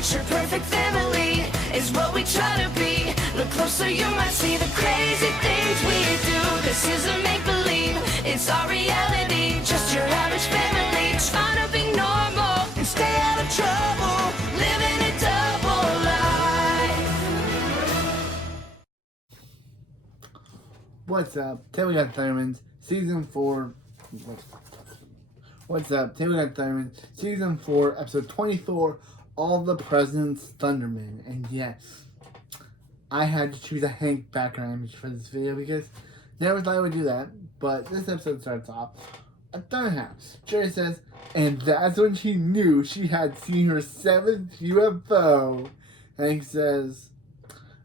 Picture perfect family is what we try to be. Look closer, you might see the crazy things we do. This isn't make-believe, it's our reality. Just your average family trying to be normal and stay out of trouble, living a double life. What's up? Taylor Got Thurman's Season 4. What's up? Taylor Got Thurman, Season 4, Episode 24, All the President's Thundermen. And yes, I had to choose a Hank background image for this video because never thought I would do that. But this episode starts off at Thunder House. Jerry says, and that's when she knew she had seen her 7th UFO. Hank says,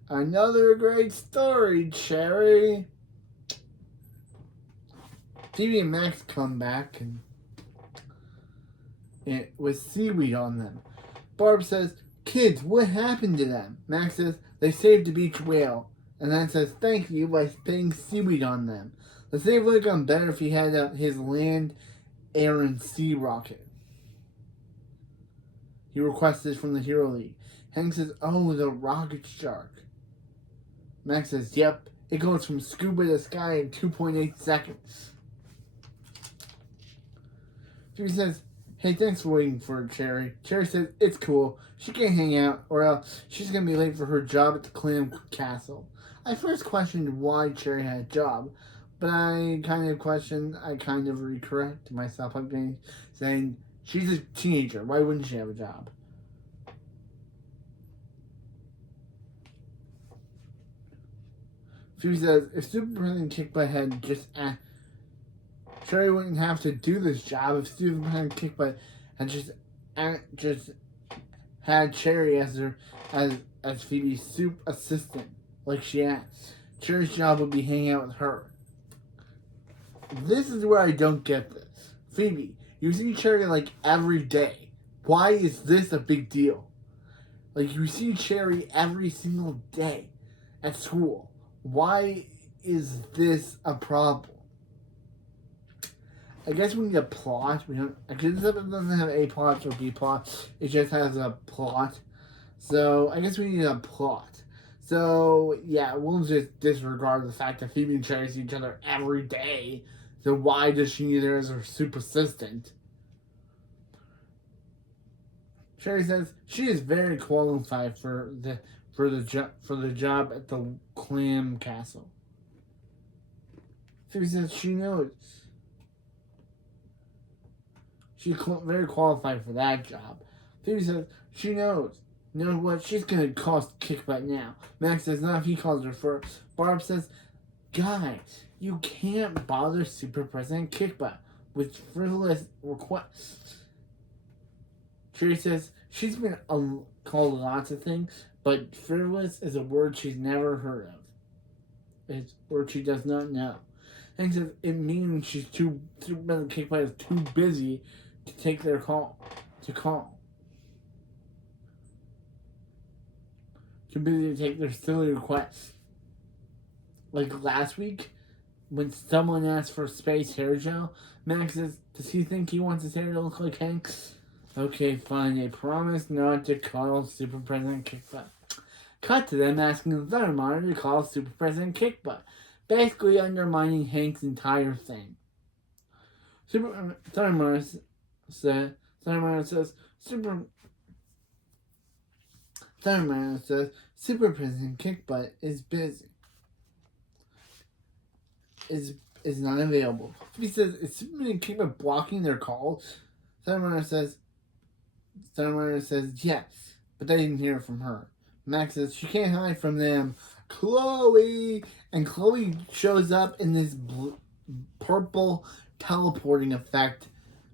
another great story, Cherry. Phoebe and Max come back and with seaweed on them. Barb says, kids, what happened to them? Max says, they saved a beach whale. And then says, thank you by spitting seaweed on them. The save would have gone better if he had his land, air, and sea rocket. He requested from the Hero League. Hank says, oh, the rocket shark. Max says, yep, it goes from scuba to sky in 2.8 seconds. Phoebe says, hey, thanks for waiting for Cherry. Cherry says, it's cool. She can't hang out, or else she's going to be late for her job at the Clam Castle. I first questioned why Cherry had a job, but I kind of recorrect myself. I'm saying, she's a teenager. Why wouldn't she have a job? Phoebe says, if Super President Kickbutt had just asked, Cherry wouldn't have to do this job if Super President Kickbutt had just had Cherry as Phoebe's soup assistant, like she asked. Cherry's job would be hanging out with her. This is where I don't get this. Phoebe, you see Cherry like every day. Why is this a big deal? Like, you see Cherry every single day at school. Why is this a problem? I guess we need a plot. I guess this episode doesn't have A plot or B plot. It just has a plot. So I guess we need a plot. So yeah, we'll just disregard the fact that Phoebe and Cherry see each other every day. So why does she need her as her super assistant? Cherry says she is very qualified for the job at the Clam Castle. Phoebe says she knows. She's very qualified for that job. Phoebe says she knows. You know what? She's going to cost Kickbutt now. Max says not if he calls her first. Barb says, guys, you can't bother Super President Kickbutt with frivolous requests. Cherry says she's been called lots of things, but frivolous is a word she's never heard of. It's a word she does not know. And says it means Super President Kickbutt is too busy to take their call. Too busy to take their silly requests. Like last week, when someone asked for space hair gel, Max says, does he think he wants his hair to look like Hank's? Okay, fine, they promise not to call Super President Kickbutt. Cut to them asking the Thunder Monitor to call Super President Kickbutt, basically undermining Hank's entire thing. Thunder Monitor says, Super President Kickbutt is busy. Is not available. He says, is Super President Kickbutt blocking their calls? Thunder Monitor says, yes, but they didn't hear from her. Max says, she can't hide from them. Chloe! And Chloe shows up in this purple teleporting effect,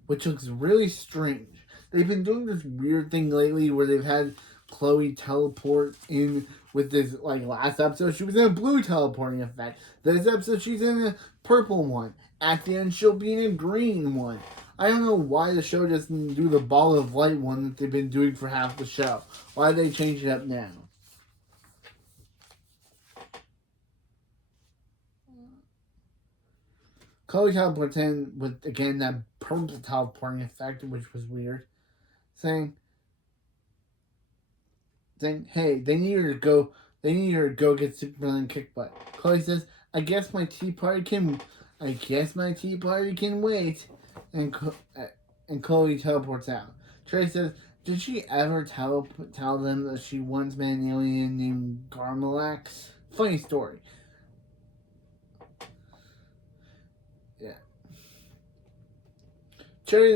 which looks really strange. They've been doing this weird thing lately where they've had Chloe teleport in with this, like last episode she was in a blue teleporting effect. This episode she's in a purple one. At the end she'll be in a green one. I don't know why the show doesn't do the ball of light one that they've been doing for half the show. Why they change it up now? Chloe teleports in with, again, that purple teleporting effect, which was weird. Saying, saying, hey, they need her to go get Superman kickbutt. Chloe says, I guess my tea party can wait. And Chloe teleports out. Trey says, did she ever tell them that she once met an alien named Garmalak? Funny story. Yeah. Chloe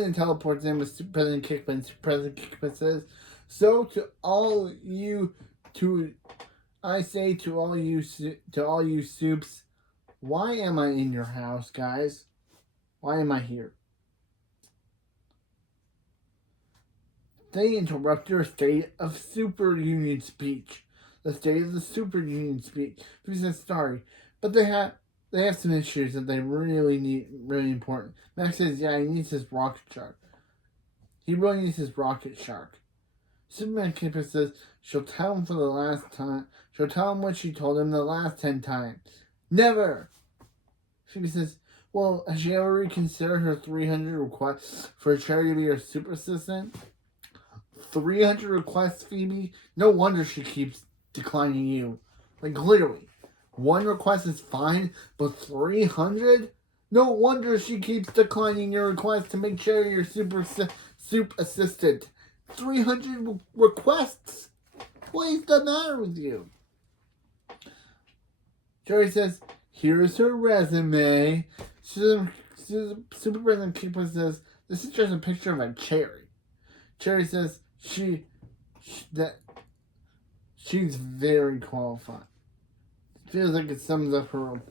then teleports in with President Kickbutt, and President Kickbutt says, so to all you soups, why am I in your house, guys? Why am I here? They interrupt your State of Super Union speech. The State of the Super Union speech. He says sorry, but they have some issues that they really important. Max says, yeah, he needs his rocket shark. He really needs his rocket shark. Superman Keeper says she'll tell him for the last time. She'll tell him what she told him the last 10 times. Never! Phoebe says, well, has she ever reconsidered her 300 requests for a charity to be her super assistant? 300 requests, Phoebe? No wonder she keeps declining you. Like, literally. One request is fine, but 300? No wonder she keeps declining your request to make sure you're soup assistant. 300 requests? What is the matter with you? Jerry says, here's her resume. Super President Keeper says, this is just a picture of a cherry. Cherry says she's very qualified. Feels like it sums up her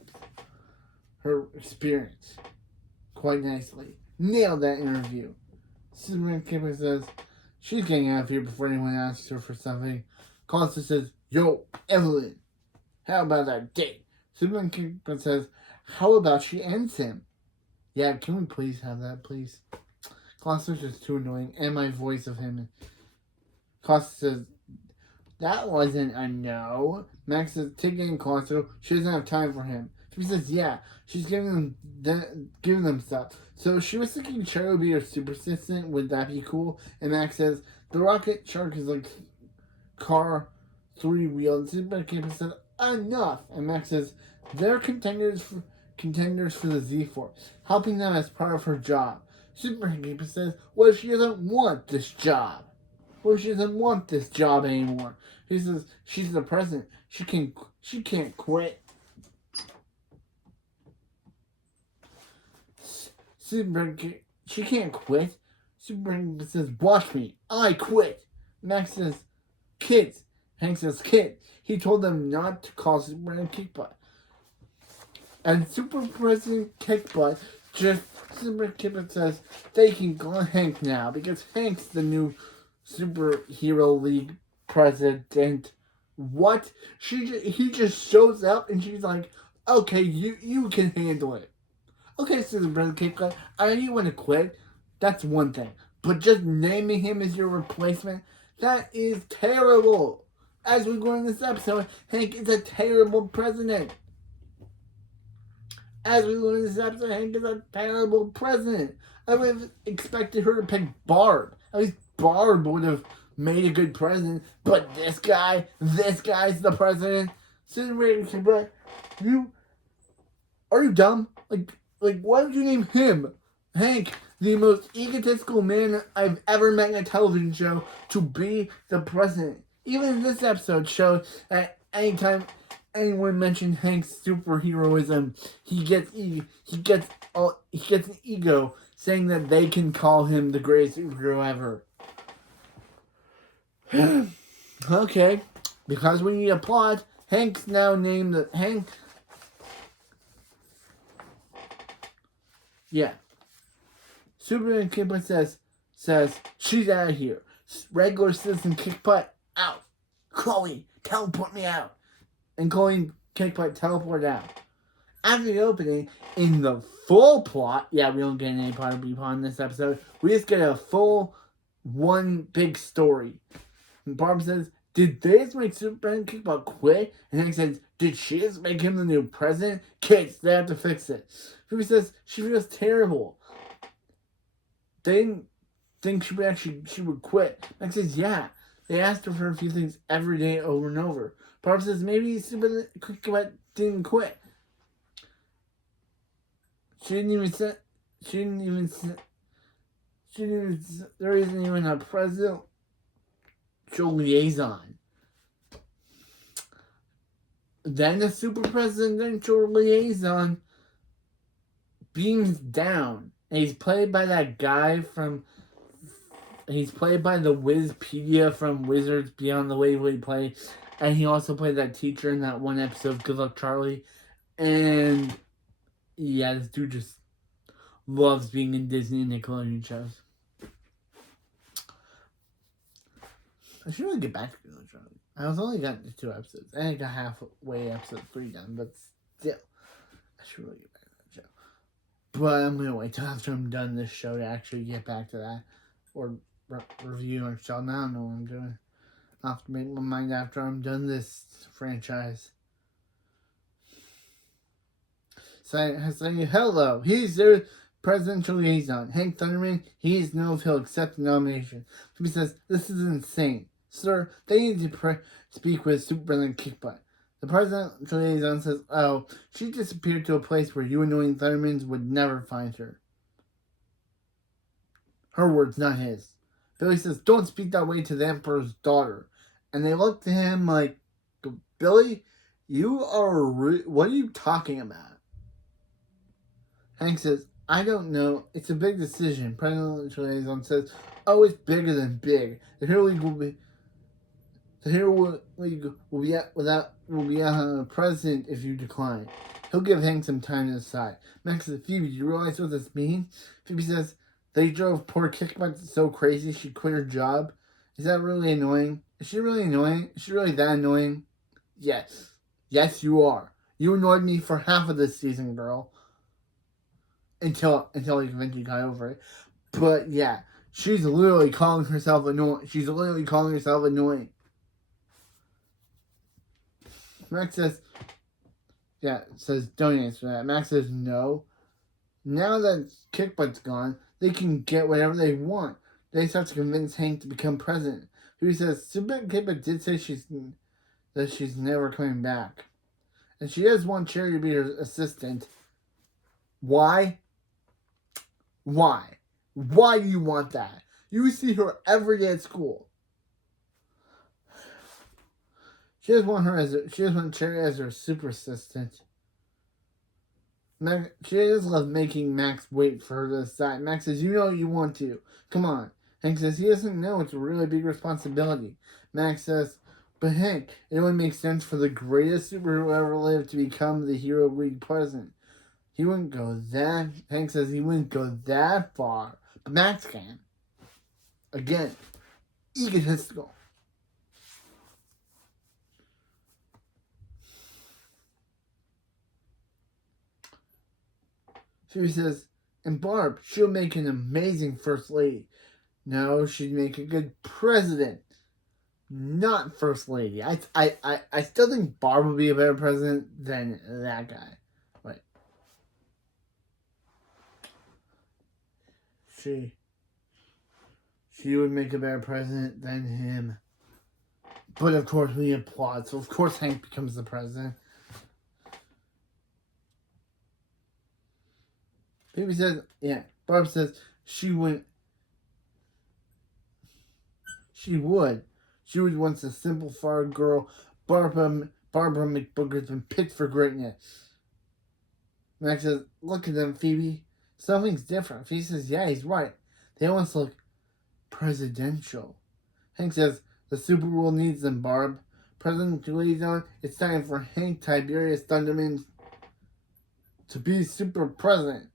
experience quite nicely. Nailed that interview. Superman Keeper says she's getting out of here before anyone asks her for something. Costa says, yo, Evelyn, how about that date? Superman Keeper says, how about she ends him? Yeah, can we please have that, please? Costa's just too annoying, and my voice of him. Costa says, that wasn't a no. Max says, taking Costa, she doesn't have time for him. She says, yeah, she's giving them stuff. So she was thinking Cherry would be her super assistant. Would that be cool? And Max says, the rocket shark is like car 3-wheel. And Superman Campus says, enough. And Max says, they're contenders for the Z-Force, helping them as part of her job. Superman Campus says, what if she doesn't want this job? What if she doesn't want this job anymore? He says, she's the president. She can't quit. She can't quit. Superman says, watch me. I quit. Max says, kids. Hank says, kid. He told them not to call Superman Kickbutt. And Super President Kickbutt Superman Kickbutt says they can call Hank now because Hank's the new Superhero League president. What? He just shows up and she's like, okay, you can handle it. Okay, Superman Kickbutt, I know you want to quit. That's one thing. But just naming him as your replacement, that is terrible. As we go in this episode, Hank is a terrible president. As we learn in this episode, Hank is a terrible president. I would have expected her to pick Barb. At least Barb would have made a good president. But this guy's the president. Superman, are you dumb? Like, why would you name him, Hank, the most egotistical man I've ever met in a television show, to be the president? Even in this episode showed that anytime anyone mentioned Hank's superheroism, he gets an ego, saying that they can call him the greatest superhero ever. Okay, because we need a plot, Hank's now named Hank. Yeah. Superman Kickbutt says she's out of here. Regular citizen Kickbutt out. Chloe, teleport me out. And Chloe Kickbutt teleport out. After the opening, in the full plot, yeah, we don't get any part of B-Pod in this episode. We just get a full one big story. And Barb says, did they just make Superman Kickbutt quit? And Hank says, did she just make him the new president? Kids, they have to fix it. Phoebe says she feels terrible. They didn't think she would quit. Max says, yeah. They asked her for a few things every day over and over. Barb says maybe stupid kickbutt didn't quit. She didn't even say. She didn't even say. She didn't even. There isn't even a presidential liaison. Then the super presidential liaison beams down. And he's played by that guy from. He's played by the Wizpedia from Wizards Beyond the Waverly Play. And he also played that teacher in that one episode of Good Luck Charlie. And yeah, this dude just loves being in Disney and Nickelodeon shows. I should really get back to Good Luck Charlie. I was only got to 2 episodes. I got halfway episode 3 done, but still, I should really get back to that show. But I'm gonna wait till after I'm done this show to actually get back to that or review or show. Now I don't know what I'm doing. I'll have to make my mind after I'm done this franchise. Saying hello, he's their presidential liaison, Hank Thunderman. He doesn't know if he'll accept the nomination. He says, "This is insane. Sir, they need to speak with Superintendent Kickbutt." The presidential liaison says, "Oh, she disappeared to a place where you annoying Thundermans would never find her." Her words, not his. Billy says, "Don't speak that way to the Emperor's daughter." And they look to him like, "Billy, you are what are you talking about?" Hank says, "I don't know. It's a big decision." Presidential liaison says, "Oh, it's bigger than big. The Hero League will be a president if you decline. He'll give Hank some time to decide." Max says, "Phoebe, do you realize what this means?" Phoebe says, "They drove poor Kickbutt so crazy she quit her job. Is that really annoying? Is she really annoying? Is she really that annoying?" "Yes. Yes, you are. You annoyed me for half of this season, girl." Until he eventually got over it. But yeah, she's literally calling herself annoying. Max says, "Don't answer that." Max says, "No. Now that Kickbutt's gone, they can get whatever they want. They just have to convince Hank to become president." He says, "Super Kickbutt did say she's never coming back. And she does want Cherry to be her assistant." Why? Why? Why do you want that? You see her every day at school. She just want Cherry as her super assistant. She just loves making Max wait for her to decide. Max says, "You know you want to. Come on." Hank says he doesn't know. It's a really big responsibility. Max says, "But Hank, it only makes sense for the greatest superhero ever lived to become the Hero League president." Hank says he wouldn't go that far, but Max can. Again, egotistical. She says, "And Barb, she'll make an amazing first lady." "No, she'd make a good president, not first lady." I still think Barb would be a better president than that guy. Wait. She would make a better president than him. But of course we applaud, so of course Hank becomes the president. Phoebe says, Barb says she would. She would once a simple farm girl. Barbara McBooker's been picked for greatness. Max says, "Look at them, Phoebe. Something's different." Phoebe says, "Yeah, he's right. They almost look presidential." Hank says, "The super world needs them, Barb. President Liaison, it's time for Hank Tiberius Thunderman to be super president."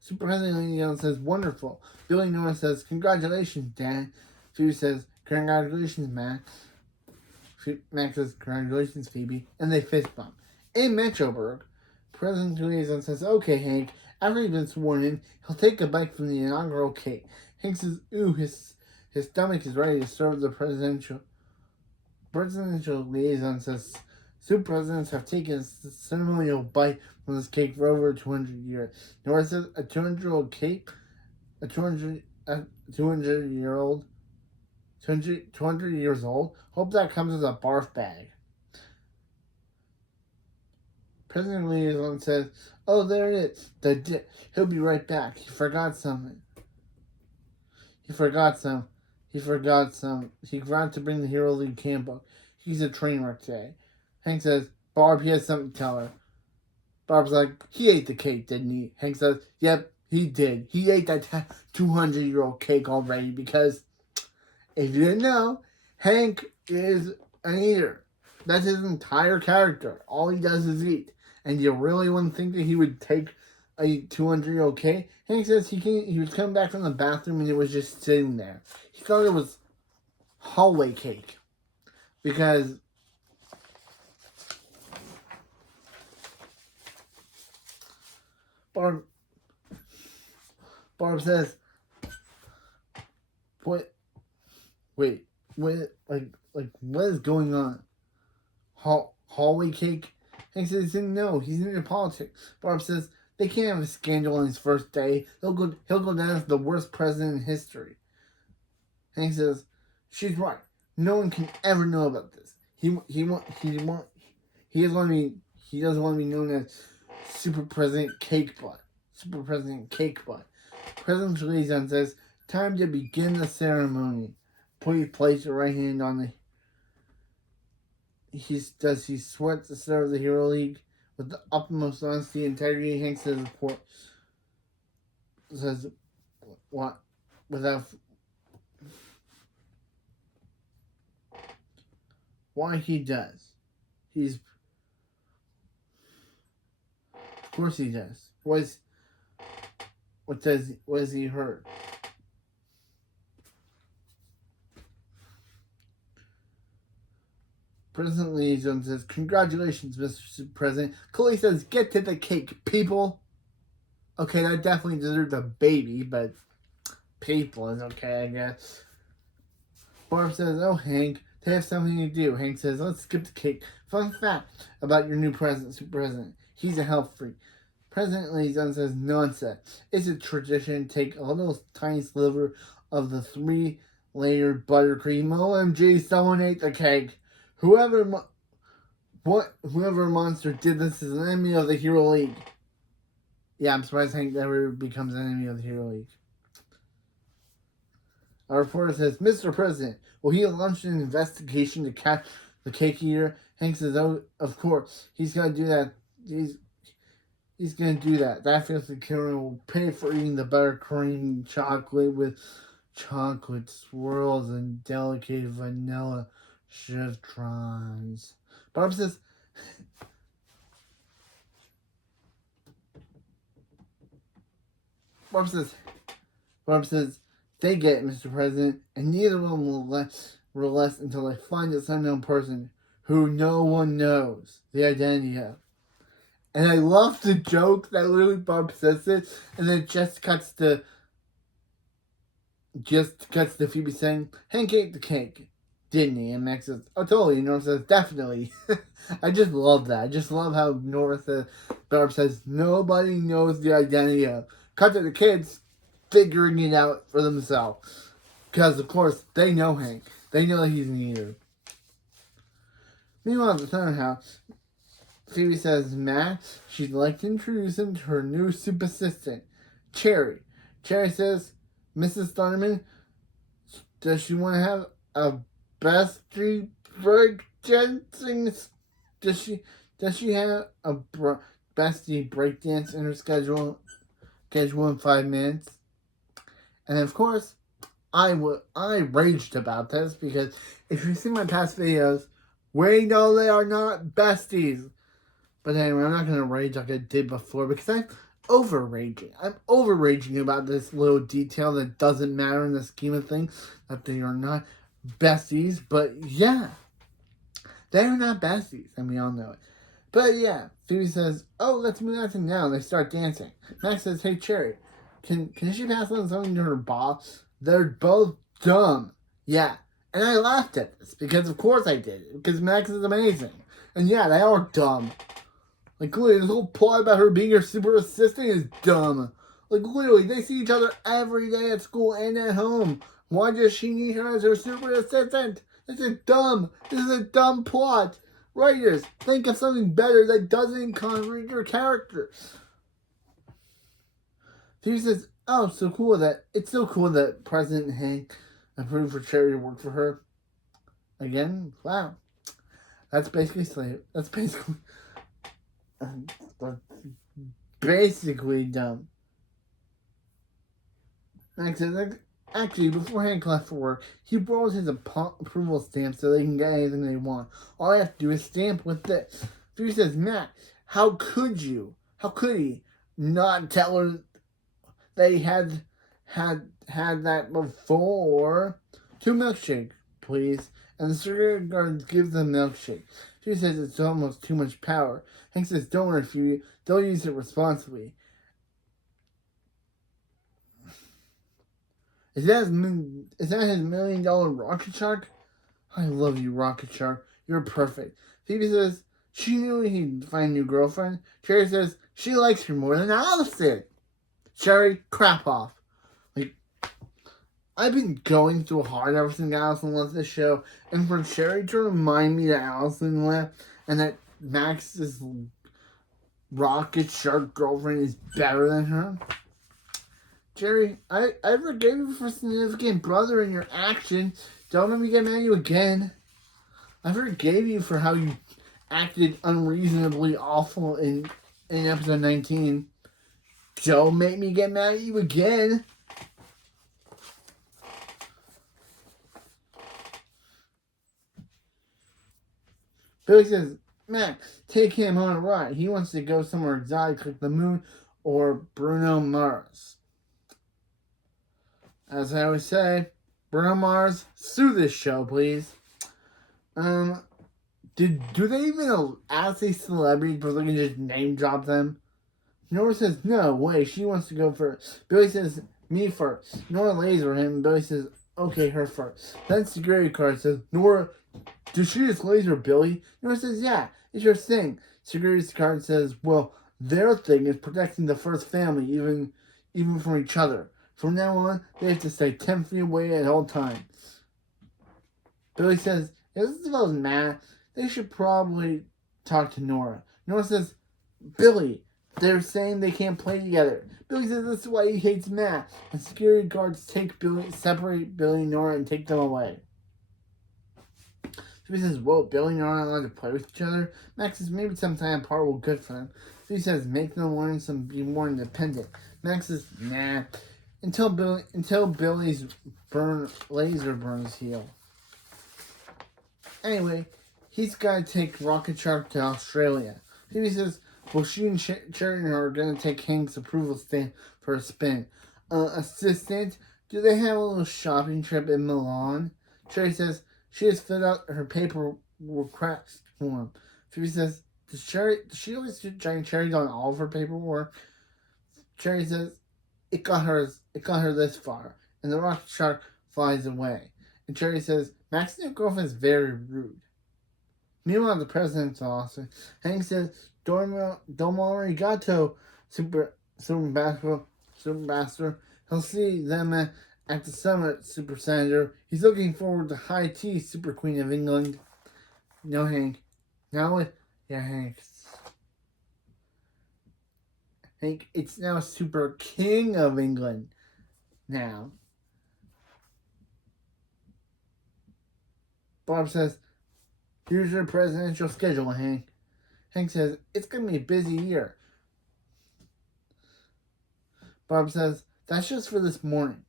Super President Liaison says, "Wonderful." Billy Norris says, "Congratulations, Dan." Phoebe says, "Congratulations, Max." Max says, "Congratulations, Phoebe." And they fist bump. In Metroburg, President Liaison says, "Okay, Hank, after he's been sworn in, he'll take a bite from the inaugural cake." Hank says, "Ooh, his stomach is ready to serve the presidential." Presidential Liaison says, "Super presidents have taken a ceremonial bite from this cake for over 200 years. Norris says, "A 200-year-old cake? A 200-year-old 200 years old. Hope that comes as a barf bag. President Liaison says, "Oh, there it is. He'll be right back. He forgot something. He forgot some. He forgot some. He forgot to bring the Hero League handbook. He's a train wreck today." Hank says, "Barb, he has something to tell her." Barb's like, "He ate the cake, didn't he?" Hank says, "Yep, he did. He ate that 200-year-old cake already because, if you didn't know, Hank is an eater. That's his entire character. All he does is eat. And you really wouldn't think that he would take a 200-year-old cake?" Hank says he was coming back from the bathroom and it was just sitting there. He thought it was hallway cake. Because Barb says, "What? Wait, what? What is going on? Hallway cake?" Hank says, "No, he's into politics." Barb says, "They can't have a scandal on his first day. He'll go down as the worst president in history." Hank says, "She's right. No one can ever know about this. He doesn't want to be known as Super President Cakebutt. Super President Cakebutt." President Liaison says, "Time to begin the ceremony." Please place your right hand on the. He swear to serve the Hero League with the utmost honesty and integrity. Hank says, "What? Without." Why he does. Of course he does. What has he heard? President Liaison says, "Congratulations, Mr. President." Chloe says, "Get to the cake, people." Okay, that definitely deserves a baby, but people is okay, I guess. Barb says, "Oh, Hank, they have something to do." Hank says, "Let's skip the cake. Fun fact about your new president, Super President. He's a health freak." President Liaison says, "Nonsense. It's a tradition to take a little tiny sliver of the 3-layered buttercream. OMG, someone ate the cake. Whoever monster did this is an enemy of the Hero League." Yeah, I'm surprised Hank never becomes an enemy of the Hero League. A reporter says, "Mr. President, will he launch an investigation to catch the cake eater?" Hank says, "Oh, of course. He's going to do that. He's going to do that. That filthy killer will pay for eating the buttercream chocolate with chocolate swirls and delicate vanilla chiffons." Barb says, "They get it, Mr. President, and neither of them will rest until they find this unknown person who no one knows the identity of." And I love the joke that literally Barb says it, and then it just cuts to Phoebe saying, "Hank ate the cake, didn't he?" And Max says, "Oh, totally." And Nora says, "Definitely." I just love that. I just love how Barb says, "Nobody knows the identity of." Cut to the kids figuring it out for themselves. Because, of course, they know Hank. They know that he's an eater. Meanwhile, at the Thunder House, Phoebe says, "Max, she'd like to introduce him to her new super assistant, Cherry." Cherry says, "Mrs. Thunderman, does she want to have a bestie break dancing? Does she have a bestie breakdance in her schedule in 5 minutes?" And of course, I raged about this because if you see my past videos, we know they are not besties. But anyway, I'm not going to rage like I did before because I'm over-raging. I'm over-raging about this little detail that doesn't matter in the scheme of things, that they are not besties. But yeah, they are not besties, and we all know it. But yeah, Phoebe says, "Oh, let's move on to now." They start dancing. Max says, "Hey, Cherry, can she pass on something to her boss? They're both dumb." Yeah, and I laughed at this because of course I did. Because Max is amazing. And yeah, they are dumb. Like, literally, this whole plot about her being her super assistant is dumb. Like, literally, they see each other every day at school and at home. Why does she need her as her super assistant? This is dumb. This is a dumb plot. Writers, think of something better that doesn't contradict your character. Phoebe says, "Oh, so cool that it's so cool that President Hank approved for Cherry to work for her again. Wow, that's basically slave. That's basically dumb." Max says, "Actually, before Hank left for work, he borrowed his approval stamp so they can get anything they want. All I have to do is stamp with this." Phoebe says, "Matt, how could you? How could he not tell her they had that before?" "Two milkshake, please." And the security guard gives them milkshake. She says it's almost too much power. Hank says, "Don't worry, Phoebe. They'll use it responsibly." Is that his $1 million rocket shark? "I love you, Rocket Shark. You're perfect." Phoebe says she knew he'd find a new girlfriend. Cherry says she likes her more than Allison. Cherry, crap off. Like, I've been going through hard ever since Allison left the show, and for Cherry to remind me that Allison left and that Max's Rocket Shark girlfriend is better than her. Jerry, I forgave you for significant brother in your action. Don't let me get mad at you again. I forgave you for how you acted unreasonably awful in episode 19. Don't make me get mad at you again. Billy says, "Max, take him on a ride. He wants to go somewhere exotic like the moon or Bruno Mars." As I always say, Bruno Mars, sue this show, please. Do they even ask these celebrities before they can just name drop them? Nora says, "No way, she wants to go first." Billy says, "Me first." Nora lays for him, and Billy says, "Okay, her first." Then security guard says, "Nora, did she just laser Billy?" Nora says, "Yeah, it's your thing." Security guard says, "Well, their thing is protecting the first family, even from each other. From now on, they have to stay 10 feet away at all times." Billy says, "If this is Matt, they should probably talk to Nora." Nora says, "Billy, they're saying they can't play together." Billy says this is why he hates Matt. And security guards separate Billy and Nora and take them away. Phoebe says, "Well, Billy and Nora are allowed to play with each other." Max says, "Maybe sometime apart will be good for them." Phoebe says, "Make them learn be more independent." Max says, "Nah. Until Billy's laser burns heal." Anyway, he's got to take Rocket Shark to Australia. Phoebe says, "Well, she and Cherry are going to take Hank's approval stamp for a spin." Assistant, do they have a little shopping trip in Milan?" Cherry says she has filled out her paper request form. Phoebe says, does she always do giant cherries on all of her paperwork?" Cherry says, it got her this far, and the Rocket Shark flies away. And Cherry says, "Max's new girlfriend is very rude." Meanwhile, the president's office, Hank says, Domo Arigato, Super Master. He'll see them at the summit, Super Senator. He's looking forward to high tea, Super Queen of England. No, Hank. Now it, yeah, Hank. Hank, it's now Super King of England. Now. Bob says, "Here's your presidential schedule, Hank." Hank says, "It's going to be a busy year." Bob says, "That's just for this morning."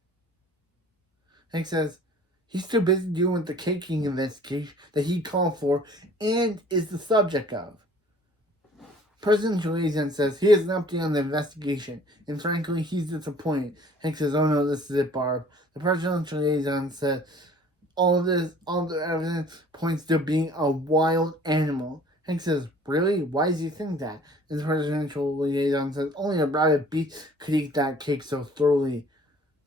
Hank says, "He's too busy dealing with the caking investigation that he called for and is the subject of." Presidential liaison says he has an update on the investigation, and frankly, he's disappointed. Hank says, "Oh no, this is it, Barb." The presidential liaison said, all the evidence points to being a wild animal." Hank says, "Really? Why does he think that?" And the presidential liaison says, "Only a rabid beast could eat that cake so thoroughly.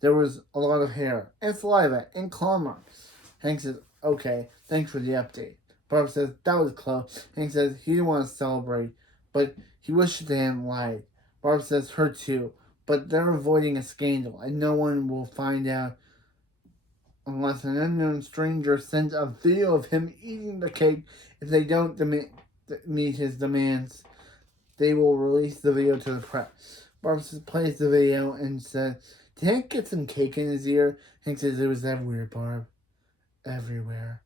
There was a lot of hair, and saliva, and claw marks." Hank says, "Okay, thanks for the update." Barb says, "That was close." Hank says he didn't want to celebrate, but he wished they hadn't lied. Barb says, "Her too, but they're avoiding a scandal, and no one will find out unless an unknown stranger sends a video of him eating the cake. If they don't meet his demands, they will release the video to the press. Barb plays the video and says, "Did Hank get some cake in his ear?" Hank says, "It was everywhere, Barb. Everywhere."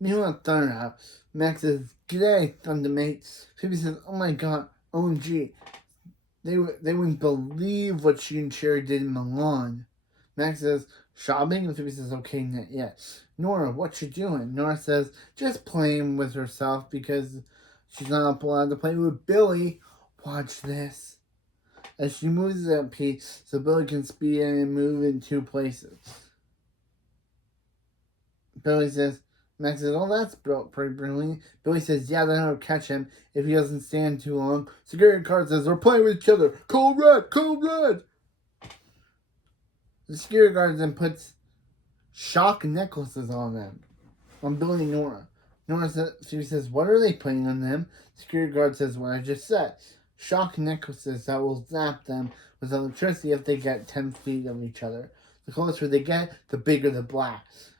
Meanwhile, Thunder House, Max says, "G'day, Thundermate." Phoebe says, "Oh my god, OMG. They wouldn't believe what she and Sherry did in Milan." Max says, "Shopping?" And Phoebe says, "Okay, not yet." "Nora, what you doing?" Nora says, "Just playing with herself because she's not allowed to play with Billy." Watch this. As she moves that piece so Billy can speed in and move in 2 places. Billy says, Max says, "Oh, that's pretty brilliant." Billy says, "Yeah, then I'll catch him if he doesn't stand too long." Security guard says, "We're playing with each other. Code red, code red." The security guard then puts shock necklaces on them, on Billy and Nora. She says, "What are they putting on them?" The security guard says, "What I just said. Shock necklaces that will zap them with electricity if they get 10 feet of each other. The closer they get, the bigger the blast."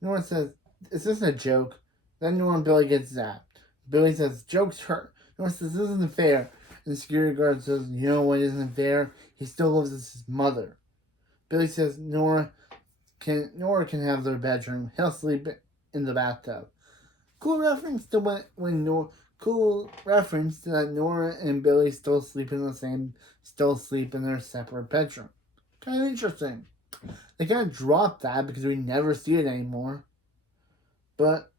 Nora says, "Is this a joke?" Then Nora and Billy get zapped. Billy says, "Jokes hurt." Nora says, "This isn't fair." And the security guard says, "You know what isn't fair? He still lives with his mother." Billy says Nora can have their bedroom. He'll sleep in the bathtub. Cool reference to that Nora and Billy still sleep in their separate bedroom. Kind of interesting. They kind of dropped that because we never see it anymore. But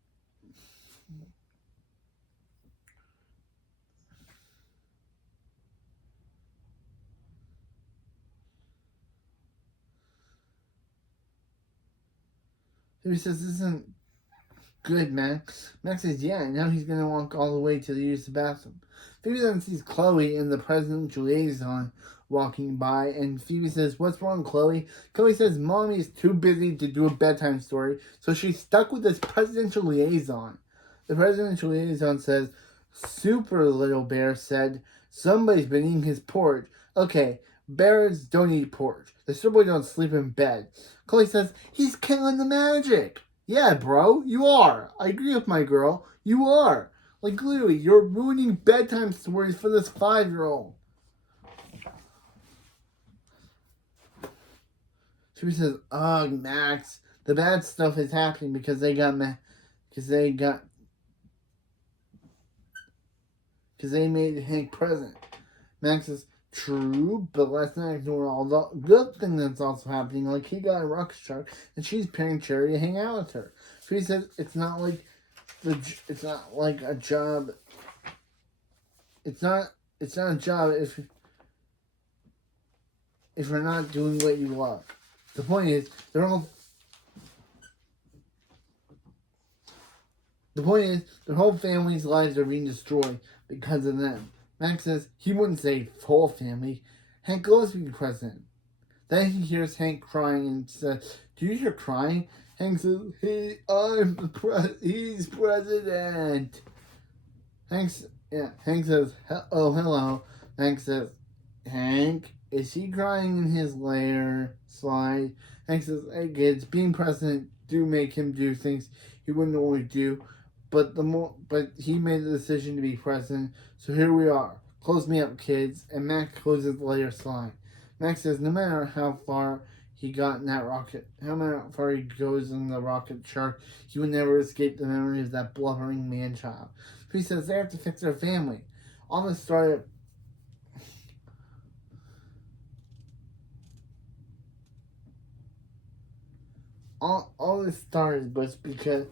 he says, "This isn't good, Max." Max says, "Yeah, now he's going to walk all the way to the use of the bathroom." Phoebe then sees Chloe and the presidential liaison walking by, and Phoebe says, "What's wrong, Chloe?" Chloe says, "Mommy is too busy to do a bedtime story, so she's stuck with this presidential liaison." The presidential liaison says, "Super Little Bear said somebody's been eating his porridge." Okay, bears don't eat porridge. They certainly don't sleep in bed. Chloe says, "He's killing the magic." Yeah, bro, you are. I agree with my girl. You are. Like, literally, you're ruining bedtime stories for this 5-year-old. She says, "Ugh, Max, the bad stuff is happening because they made Hank president." Max says, "True, but let's not ignore all the good thing that's also happening. Like, he got a rocket shark, and she's paying Cherry to hang out with her." She says, it's not like a job. It's not a job if you're not doing what you love." The point is, their whole family's lives are being destroyed because of them. Max says he wouldn't say full family. Hank goes to be president. Then he hears Hank crying and says, "Do you hear crying?" Hank says, he's president." Hank says, "Oh, hello." Hank says, "Hank, is he crying in his lair slide?" Hank says, "Hey kids, being president do make him do things he wouldn't normally do, but he made the decision to be president, so here we are. Close me up, kids." And Max closes the lair slide. Max says, "No matter how far he got in that rocket, no matter how far he goes in the rocket shark, he would never escape the memory of that blubbering man-child." He says they have to fix their family. All this started was because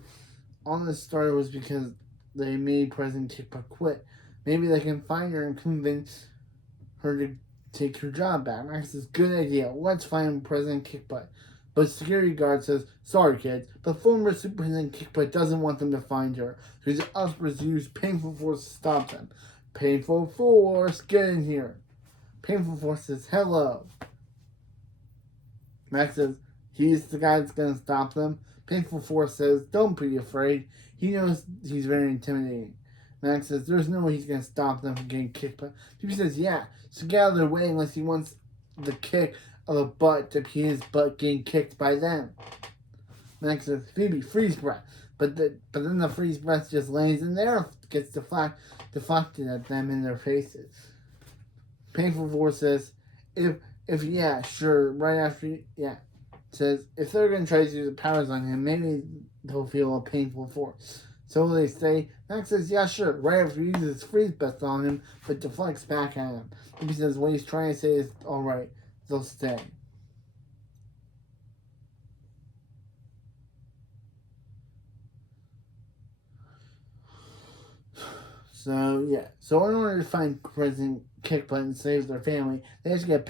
they made President Kickbutt quit. Maybe they can find her and convince her to take her job back. Max says, "Good idea. Let's find President Kickbutt." But security guard says, "Sorry, kids, but former Superintendent Kickbutt doesn't want them to find her. His us use painful force to stop them." Painful force, get in here. Painful force says, "Hello." Max says, "He's the guy that's going to stop them." Painful force says, "Don't be afraid. He knows he's very intimidating." Max says there's no way he's going to stop them from getting kicked. But Phoebe says, yeah, so get out of their way unless he wants the kick of a butt to be his butt getting kicked by them. Max says, Phoebe, freeze breath. But then the freeze breath just lands in there, gets deflected at them in their faces. Painful Force says, if yeah, sure, right after, yeah. Says, if they're going to try to use the powers on him, maybe they'll feel a painful force. So they say, Max says, yeah, sure, right after he uses his freeze breath on him, but deflects back at him. He says, what he's trying to say is, alright, they'll stay. So, yeah. So, in order to find President Kickbutt and save their family, they have to get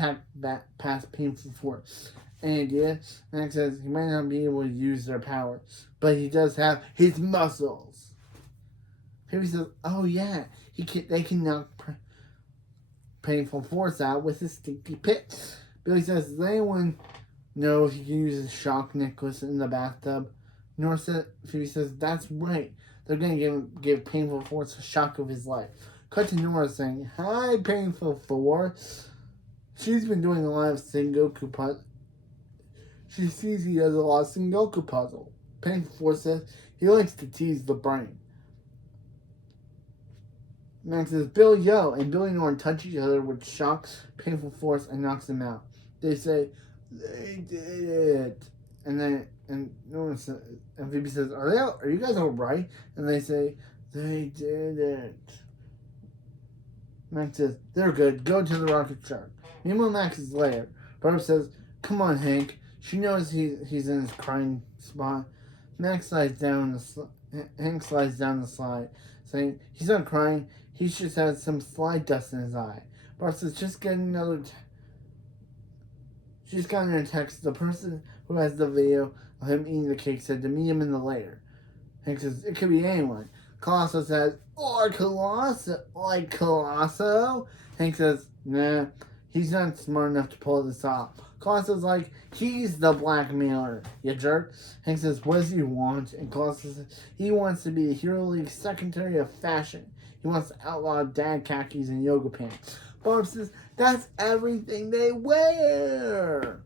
past Painful Force. And yeah, Max says he might not be able to use their power, but he does have his muscles. Phoebe says, oh yeah, they can knock Painful Force out with his stinky pit. Billy says, does anyone know if he can use his shock necklace in the bathtub? Phoebe says, that's right. They're going to give Painful Force a shock of his life. Cut to Nora saying, hi, Painful Force. She's been doing a lot of Sengoku puzzles. She sees he does a lot of Sengoku puzzle. Painful Force says he likes to tease the brain. Max says, Bill, yo, and Billy and Nora touch each other, which shocks Painful Force and knocks him out. They say, they did it. And Nora says, and Phoebe says, are you guys all right? And they say, they did it. Max says, they're good. Go to the rocket shark. Meanwhile, Max's lair. Barb says, come on, Hank. She knows he's in his crying spot. Hank slides down the slide, saying, he's not crying. He just has some slide dust in his eye. Barb says, just get another... She's gotten a text. The person who has the video of him eating the cake said to meet him in the lair. Hank says, it could be anyone. Colosso says, or Colosso. Hank says, nah, he's not smart enough to pull this off. Colosso's like, he's the blackmailer, you jerk. Hank says, what does he want? And Colosso says, he wants to be the Hero League Secretary of Fashion. He wants to outlaw dad khakis and yoga pants. Barb says, that's everything they wear.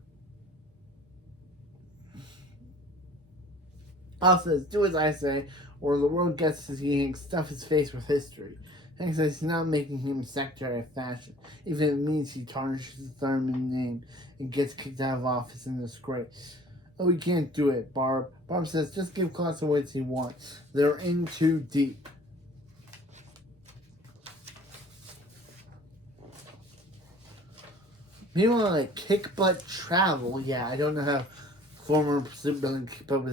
Al says, do as I say, or the world gets to see Hank stuff his face with history. Hank says he's not making him Secretary of Fashion, even if it means he tarnishes his Thurman name and gets kicked out of office in disgrace. Oh, he can't do it, Barb. Barb says, just give Colosso what he wants. They're in too deep. Meanwhile, at Kickbutt Travel, yeah, I don't know how former President Kickbutt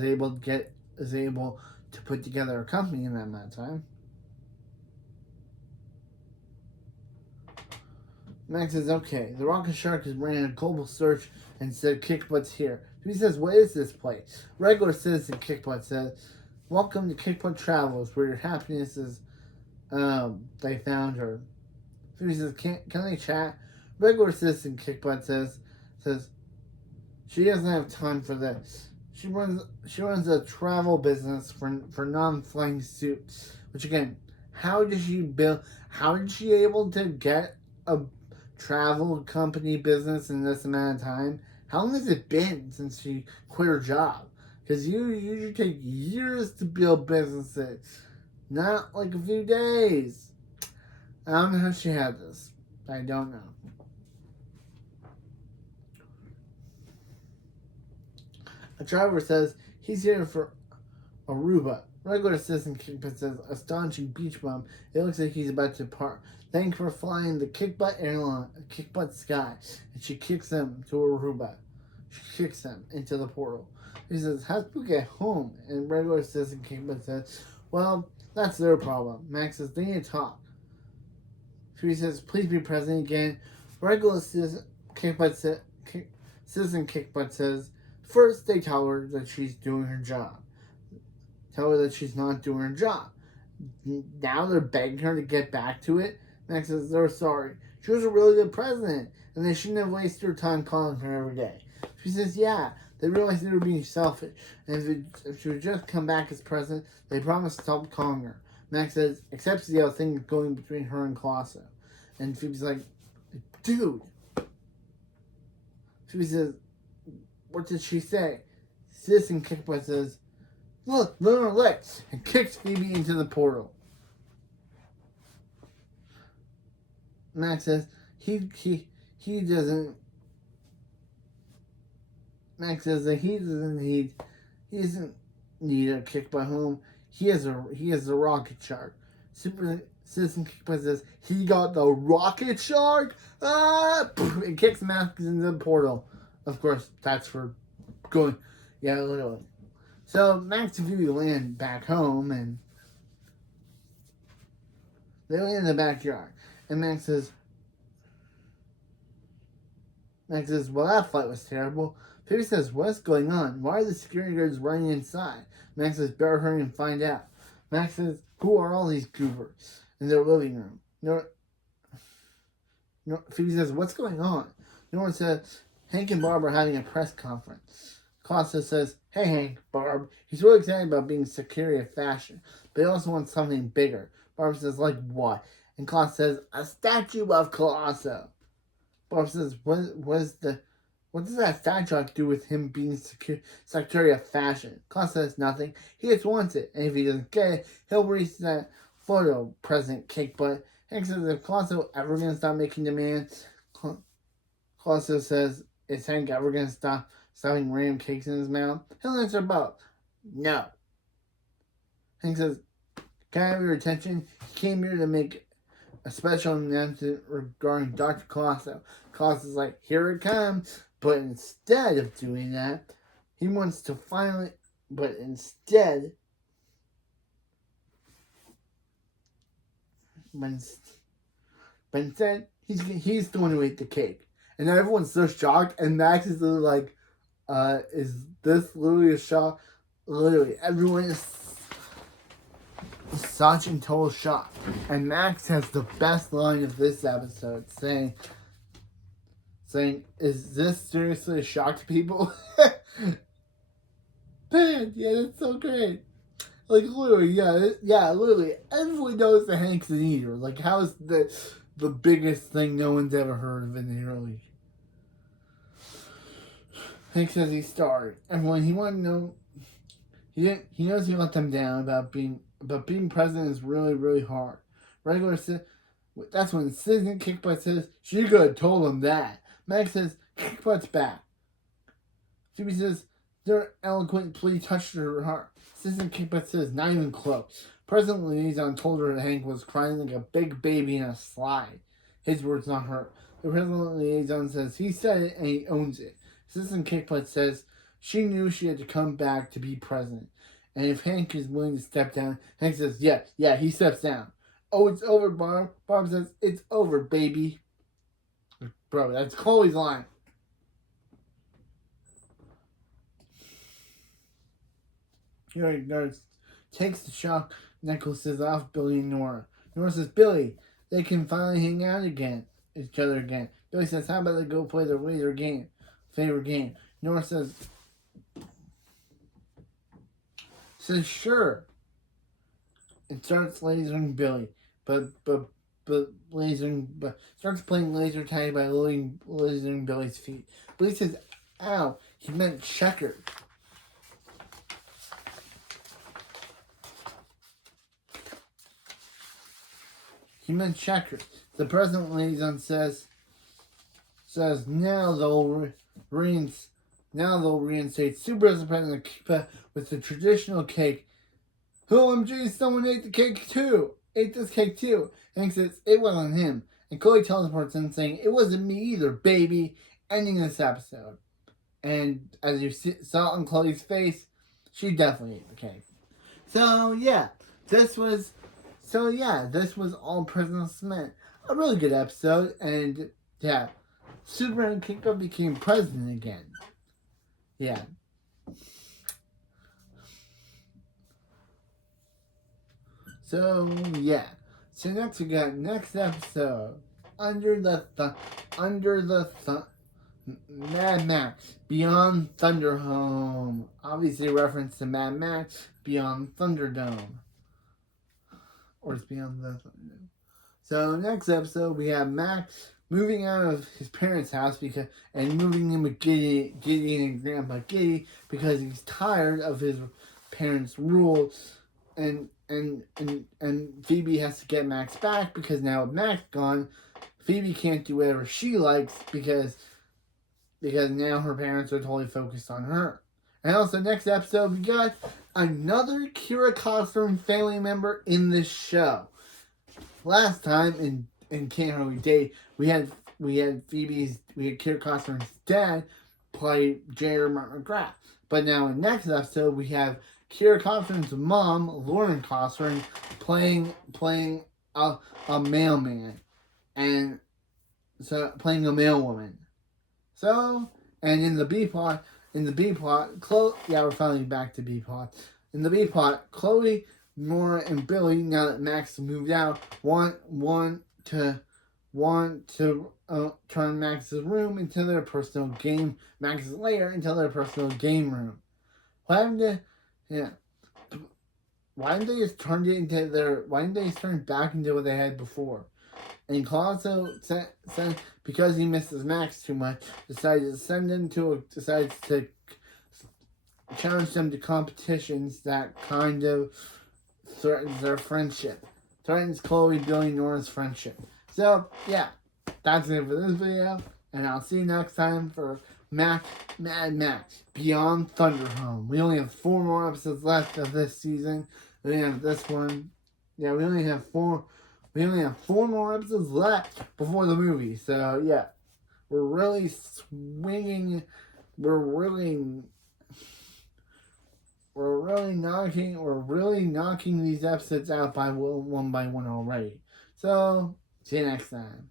was able to put together a company in that amount of time. Max says, okay, the Rocket Shark has ran a global search and said Kickbutt's here. He says, what is this place? Regular citizen Kickbutt says, welcome to Kickbutt Travels, where your happiness is, they found her. He says, can they chat? Regular citizen Kickbutt says, she doesn't have time for this. She runs a travel business for non-flying suits. Which again, how did she able to get a travel company business in this amount of time? How long has it been since she quit her job? Because you usually take years to build businesses, not like a few days. I don't know how she had this. I don't know. A driver says he's here for Aruba. Regular citizen Kickbutt says, astonishing beach bum. It looks like he's about to depart. Thank for flying the Kickbutt airline, Kickbutt Sky. And she kicks him to Aruba. She kicks him into the portal. He says, how'd we get home? And regular citizen Kickbutt says, well, that's their problem. Max says, they need to talk. She says, please be present again. Regular citizen Kickbutt says, first they tell her that she's doing her job. Tell her that she's not doing her job. Now they're begging her to get back to it. Max says, they're sorry. She was a really good president, and they shouldn't have wasted her time calling her every day. She says, yeah, they realized they were being selfish, and if she would just come back as president, they promised to stop calling her. Max says, accepts the thing going between her and Colosso. And Phoebe's like, dude. Phoebe says, what did she say? Citizen Kickbutt says, look, learn her legs, and kicks Phoebe into the portal. Max says, he doesn't. Max says that he doesn't need a kickbutt home. He has a rocket shark. Super Citizen Kickbutt says he got the rocket shark. Ah! And kicks Max into the portal. Of course, that's for going. Yeah, literally. So Max and Phoebe land back home, and they land in the backyard. And Max says, well, that fight was terrible. Phoebe says, what's going on? Why are the security guards running inside? Max says, better hurry and find out. Max says, who are all these goobers in their living room? Phoebe says, what's going on? Nora says, Hank and Barb are having a press conference. Costa says, hey Hank, Barb. He's really excited about being security of fashion, but he also wants something bigger. Barb says, like what? And Costa says, a statue of Colosso. Barb says, what does that statue have to do with him being Secretary of Fashion? Klaus says nothing. He just wants it. And if he doesn't get it, he'll release that photo, President Kickbutt. Hank says, if Klaus ever going to stop making demands, Klaus says, is Hank ever going to stop stuffing random cakes in his mouth? He'll answer both. No. Hank says, can I have your attention? He came here to make a special announcement regarding Dr. Colosso. Colosso's like, here it comes. But instead of doing that, he wants to finally. But instead, he's going to eat the cake, and everyone's so shocked. And Max is literally like, "Is this literally a shock?" Literally, everyone is such in total shock. And Max has the best line of this episode, saying, is this seriously a shock to people? Man, yeah, that's so great. Like, literally, literally, everyone knows that Hank's an eater. Like, how is the biggest thing no one's ever heard of in the early? Hank says he's starved. Everyone, he wanted to know, he knows he let them down about being president is really, really hard. That's when Citizen Kickbutt says, she could have told him that. Max says, Kickbutt's back. Phoebe says, their eloquent plea touched her heart. Citizen Kickbutt says, not even close. President Liaison told her that Hank was crying like a big baby in a slide. His words, not her. The President Liaison says, he said it and he owns it. Citizen Kickbutt says, she knew she had to come back to be president. And if Hank is willing to step down, Hank says, yeah, he steps down. Oh, it's over, Barb. Barb says, it's over, baby. Bro, that's Chloe's line. Nurse takes the shock necklaces off Billy and Nora. Nora says, Billy, they can finally hang out each other again. Billy says, how about they go play their favorite game? Nora says, sure. And starts lasering Billy. But starts playing laser tag by lasering Billy's feet. Billy says, ow, he meant checkers. He meant checkers. The President Liaison says now they'll reinstate Super as the President with the traditional cake. OMG, someone ate this cake too. Hank says it wasn't him. And Chloe teleports in saying, it wasn't me either, baby. Ending this episode. And as you saw on Chloe's face, she definitely ate the cake. So yeah, this was all President Smith. A really good episode. And yeah, Superman Kickbutt became president again. Yeah. So yeah. So next we got next episode, Under the Mad Max Beyond Thunderdome. Obviously a reference to Mad Max Beyond Thunderdome. or it's beyond the best what we do. So next episode we have Max moving out of his parents' house and moving in with Gideon and Grandpa Giddy because he's tired of his parents' rules, and Phoebe has to get Max back because now with Max gone, Phoebe can't do whatever she likes because now her parents are totally focused on her. And also next episode we got another Kira Costner family member in this show. Last time in Can't Hardly Date, we had Kira Costner's dad play J.R. Martin McGrath. But now in next episode we have Kira Costner's mom, Lauren Costner, playing a mailman, and so playing a mailwoman. So, and in the B plot, we're finally back to B plot. In the B plot, Chloe, Nora, and Billy, now that Max moved out, want to turn Max's room into their personal game, Max's lair into their personal game room. Why didn't they just turn it into why didn't they just turn it back into what they had before? And Colosso said because he misses Max too much, decides to challenge them to competitions that kind of threatens their friendship. Threatens Chloe, Billy, Nora's friendship. So, yeah, that's it for this video. And I'll see you next time for Mad Max Beyond Thunderdome. We only have 4 more episodes left of this season. We have this one. Yeah, we only have 4 more episodes left before the movie. So, yeah, we're really swinging. We're really knocking these episodes out by one by one already. So, see you next time.